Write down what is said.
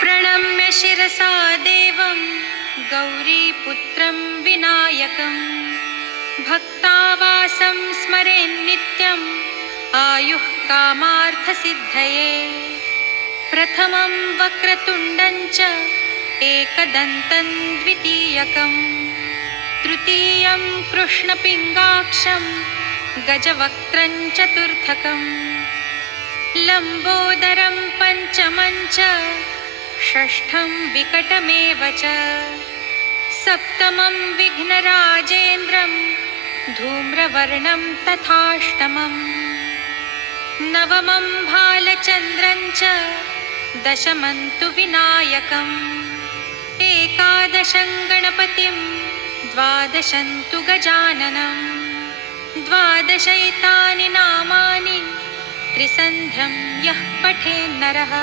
प्रणम्य शिरसा देवं गौरीपुत्रं विनायकं भक्तावासं स्मरेन्नित्यम् आयुः कामार्थसिद्धये। प्रथमं वक्रतुण्डं च एकदन्तं द्वितीयकं तृतीयं कृष्णपिङ्गाक्षं गजवक्त्रं चतुर्थकं लम्बोदरं पञ्चमं च षष्ठं विकटमेव च सप्तमं विघ्नराजेन्द्रं धूम्रवर्णं तथाष्टमम् नवमं भालचन्द्रं च दशमं तु विनायकम् एकादशं गणपतिं द्वादशं तु गजाननं द्वादशैतानि नामानि त्रिसन्ध्यं यः पठेन्नरः।